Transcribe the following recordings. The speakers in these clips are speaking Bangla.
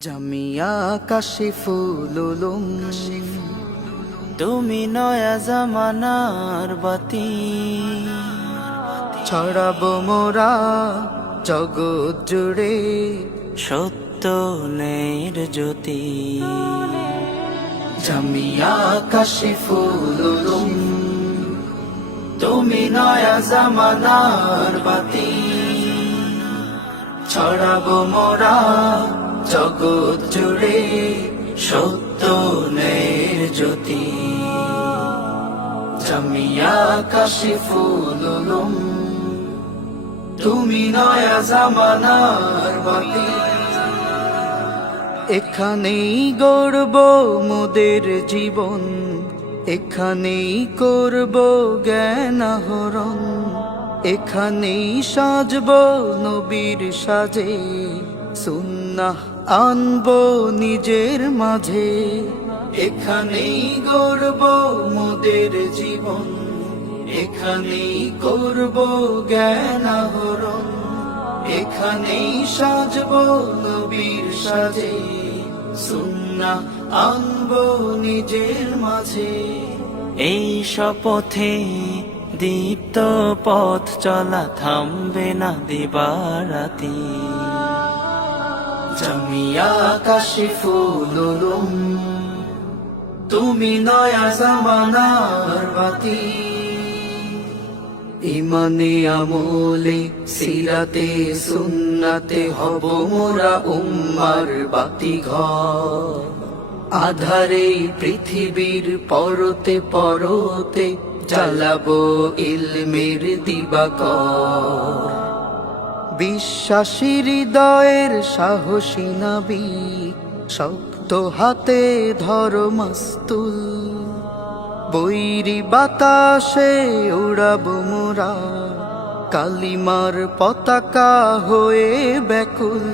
জামিয়া কাশিফুল উলুম, তুমি নয়া জামানার বাতি, ছড়াবো মোরা জগৎ জুড়ে সত্য নের জ্যোতি। জামিয়া কাশিফুল উলুম, তুমি নয়া জামানার বাতি, ছড়াবো মোরা জগৎ জুড়ে সত্য নের জ্যোতি। জামিয়া কাশিফুল উলুম, তুমি নয়া জামানার বাতি। এখানেই গড়ব মোদের জীবন, এখানেই করব জ্ঞান আহরণ, এখানেই সাজব নবীর সাজে, সুন্নাহ আনব নিজের মাঝে। এখানেই গড়ব মোদের জীবন, এখানেই করব জ্ঞান আহরণ, এখানেই সাজব নবীর সাজে, সুন্নাহ আনব নিজের মাঝে। এই শপথে দীপ্ত পথ চলা থামবে না দিবারাতি। জামিয়া কাশিফুল উলুম, তুমি নয়া জামানার বাতি। ইমানে আমলে সিরাতে সুন্নাতে হব মোরা উম্মার বাতি ঘর। আধারে পৃথিবীর পরতে পরতে জ্বালাবো ইলমের দিবাকর। বিশ্বাসী হৃদয়ের সাহসী নবী, শক্ত হাতে ধরো মাস্তুল। বৈরি বাতাসে উড়াবো মোরা কালিমার পতাকা হয়ে ব্যাকুল।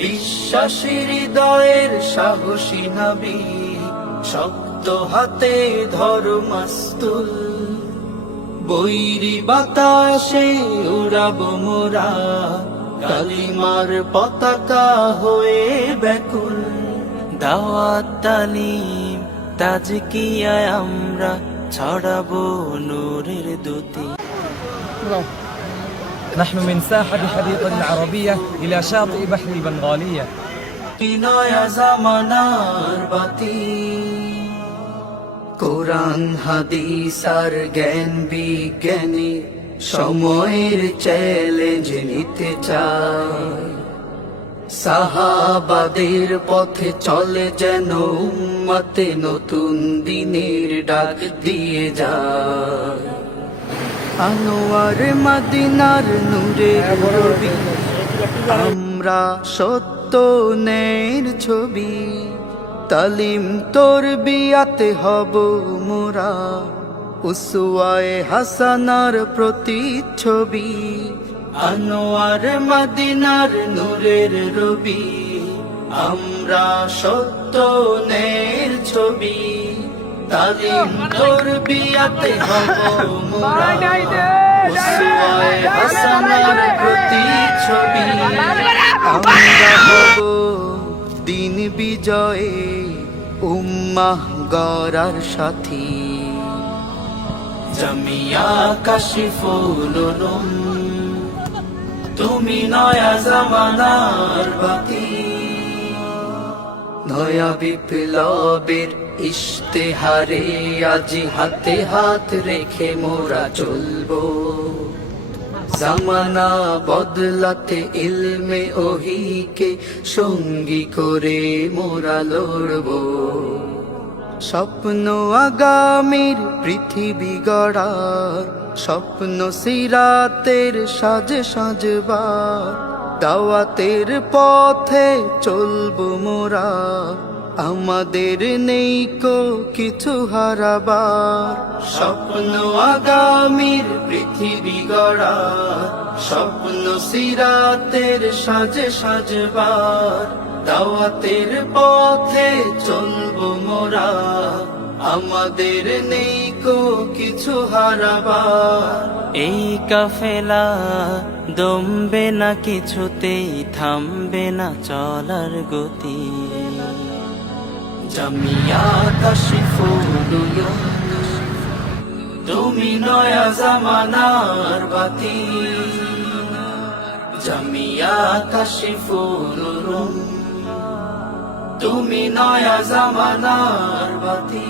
বিশ্বাসী হৃদয়ের সাহসী নবী, শক্ত হাতে ধরো মাস্তুল। বৈরি বাতাসে উড়াবো মোরা কালিমার পতাকা হয়ে ব্যাকুল। দাওয়াত তালিম তাজকিয়ায় আমরা ছড়াবো নূরের দুতি। نحن من ساحة حديقة العربية إلى شاطئ بحر البنغالية. নয়া জামানার বাতি, কোরআন হাদিস আর জ্ঞান বিজ্ঞানী সময়ের চ্যালেঞ্জ নিতে চায়। সাহাবাদের পথে চলে যেন উম্মতে নতুন দিনের ডাক দিয়ে যায়। আনোয়ার মদিনার নূরের রবি, আমরা সত্য নের ছবি। তালিম তোর বিয়াতে হব মোরা উসওয়ায়ে হাসানার প্রতিচ্ছবি। আনোয়ার মদিনার নূরের রবি, আমরা সত্য নের ছবি। তালিম তোর বিয়াতে হব মোরা উসওয়ায়ে হাসানার প্রতিচ্ছবি। আমরা হব দিন বিজয়ে উম্মাহ গড়ার সাথী। জামিয়া কাশিফুল উলুম, তুমি নয়া জামানার বাতি। নয়া বিপ্লবের ইশতেহারে আজি হাতে হাত রেখে মোরা চলবো। জামানা বদলাতে ইলমে ওহিকে সঙ্গী করে মোরা লড়বো। স্বপ্ন আগামীর পৃথিবী গড়ার, স্বপ্ন সিরাতের সাজে সাজবার। দাওয়াতের পথে চলবো মোরা, আমাদের নেই কো কিছু হারাবার। স্বপ্ন আগামীর পৃথিবী গড়ার, স্বপ্ন সিরাতের সাজে সাজবার। দাওয়াতের পথে চলবো মোরা, আমাদের নেই কো কিছু হারাবার। এই কাফেলা দমবে না কিছুতেই, থামবে না চলার গতি। জামিয়া তাশরিফুল উলুম, তুমি নয়া জামানার বাতি। জামিয়া তাশরিফুল উলুম, তুমি নয়া জামানার বাতি।